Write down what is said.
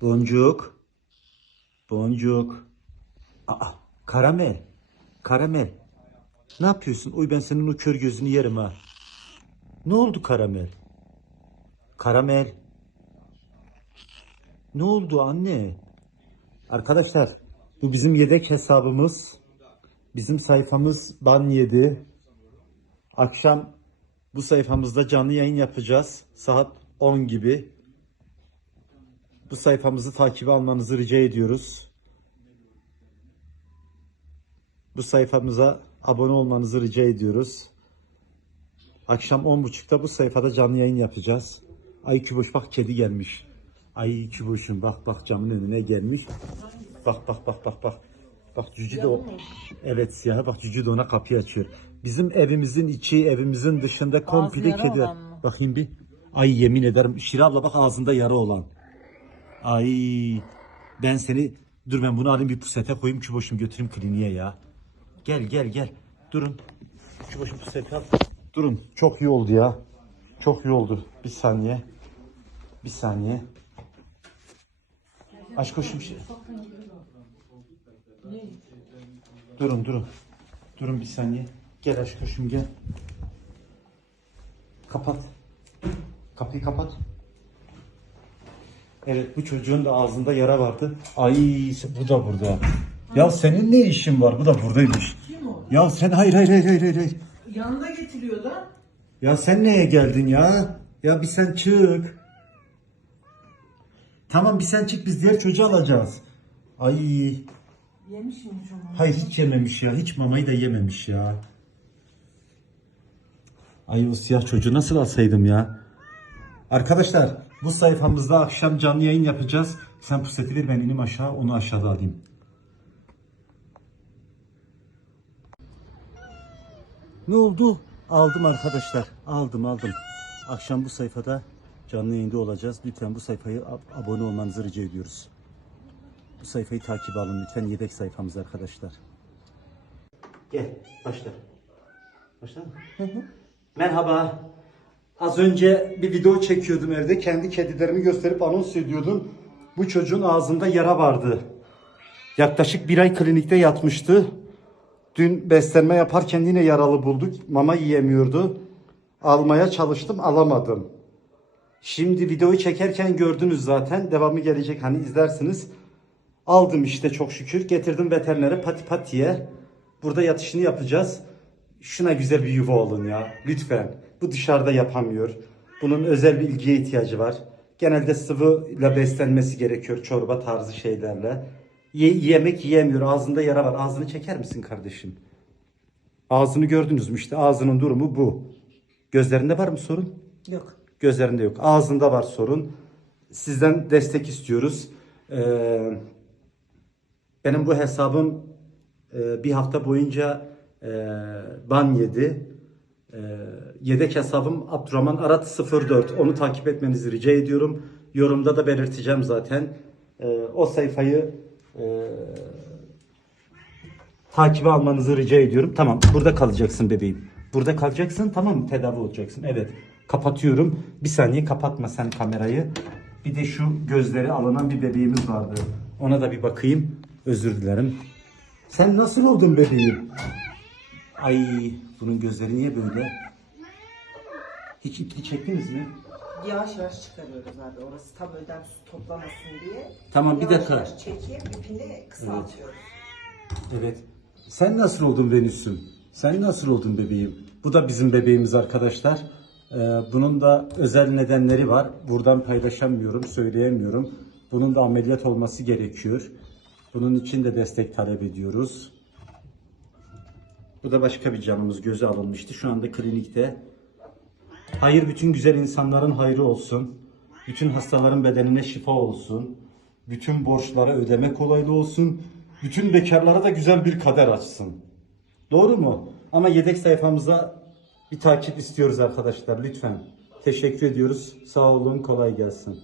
Boncuk. Boncuk. Aa, karamel. Karamel. Ne yapıyorsun? Oy ben senin o kör gözünü yerim ha. Ne oldu karamel? Karamel. Ne oldu anne? Arkadaşlar bu bizim yedek hesabımız. Bizim sayfamız ban yedi. Akşam bu sayfamızda canlı yayın yapacağız. Saat 10 gibi. Bu sayfamızı takibe almanızı rica ediyoruz. Bu sayfamıza abone olmanızı rica ediyoruz. Akşam 10.30'da bu sayfada canlı yayın yapacağız. Ay Küboş bak kedi gelmiş. Ay Küboş'um bak bak camın önüne gelmiş. Bak bak bak bak bak. Bak cücü de o. Evet siyah bak cücü de ona kapıyı açıyor. Bizim evimizin içi evimizin dışında komple kedi. Bakayım bir. Ay yemin ederim Şira abla bak ağzında yara olan. Ay ben seni dur ben bunu alayım bir pusete koyayım Küboş'um götüreyim kliniğe ya. Gel gel gel. Durun. Küboş'um pusete al. Durun. Çok iyi oldu ya. Çok iyi oldu. Bir saniye. Bir saniye. Aşk koşum şey. Durun durun. Durun bir saniye. Gel aşk koşum gel. Kapat. Kapıyı kapat. Evet bu çocuğun da ağzında yara vardı. Ay bu da burada. Ya senin ne işin var? Bu da buradaymış. Kim o? Ya sen hayır hayır hayır hayır hayır. Yanında getiriyor da. Ya sen neye geldin ya? Ya bir sen çık. Tamam bir sen çık biz diğer çocuğu alacağız. Ay Yemiş mi çok? hayır hiç yememiş ya. Hiç mamayı da yememiş ya. Ay o siyah çocuğu nasıl alsaydım ya? Arkadaşlar bu sayfamızda akşam canlı yayın yapacağız. Sen puseti ver ben inim aşağı onu aşağıda alayım. Ne oldu? Aldım arkadaşlar. Aldım aldım. Akşam bu sayfada canlı yayında olacağız. Lütfen bu sayfayı ab- abone olmanızı rica ediyoruz. Bu sayfayı takip alın lütfen. Yedek sayfamız arkadaşlar. Gel başla. Başla. Merhaba. Az önce bir video çekiyordum evde. Kendi kedilerimi gösterip anons ediyordum. Bu çocuğun ağzında yara vardı. Yaklaşık bir ay klinikte yatmıştı. Dün beslenme yaparken yine yaralı bulduk. Mama yiyemiyordu. Almaya çalıştım alamadım. Şimdi videoyu çekerken gördünüz zaten. Devamı gelecek hani izlersiniz. Aldım işte çok şükür. Getirdim veterinere pati patiye. Burada yatışını yapacağız. Şuna güzel bir yuva olun ya. Lütfen. Bu dışarıda yapamıyor. Bunun özel bir ilgiye ihtiyacı var. Genelde sıvıyla beslenmesi gerekiyor. Çorba tarzı şeylerle. Ye- yemek yiyemiyor. Ağzında yara var. Ağzını çeker misin kardeşim? Ağzını gördünüz mü işte. Ağzının durumu bu. Gözlerinde var mı sorun? Yok. Gözlerinde yok. Ağzında var sorun. Sizden destek istiyoruz. Ee, benim bu hesabım e, bir hafta boyunca ban yedi. E, yedek hesabım Abdurrahman Arat 04. Onu takip etmenizi rica ediyorum. Yorumda da belirteceğim zaten. E, o sayfayı e, takibe almanızı rica ediyorum. Tamam burada kalacaksın bebeğim. Burada kalacaksın tamam mı? Tedavi olacaksın. Evet. Kapatıyorum. Bir saniye kapatma sen kamerayı. Bir de şu gözleri alınan bir bebeğimiz vardı. Ona da bir bakayım. Özür dilerim. Sen nasıl oldun bebeğim? Ay bunun gözleri niye böyle? Hiç ipli çektiniz mi? Yavaş yavaş çıkarıyoruz abi. Orası tam ödem su toplamasın diye. Tamam, bir yavaş dakika. Yavaş çekip ipini kısaltıyoruz. Evet. Sen nasıl oldun Venüs'üm? Sen nasıl oldun bebeğim? Bu da bizim bebeğimiz arkadaşlar. Ee, bunun da özel nedenleri var. Buradan paylaşamıyorum, söyleyemiyorum. Bunun da ameliyat olması gerekiyor. Bunun için de destek talep ediyoruz. Bu da başka bir canımız gözü alınmıştı. Şu anda klinikte. Hayır bütün güzel insanların hayrı olsun. Bütün hastaların bedenine şifa olsun. Bütün borçlara ödeme kolaylığı olsun. Bütün bekarlara da güzel bir kader açsın. Doğru mu? Ama yedek sayfamıza bir takip istiyoruz arkadaşlar lütfen. Teşekkür ediyoruz. Sağ olun, kolay gelsin.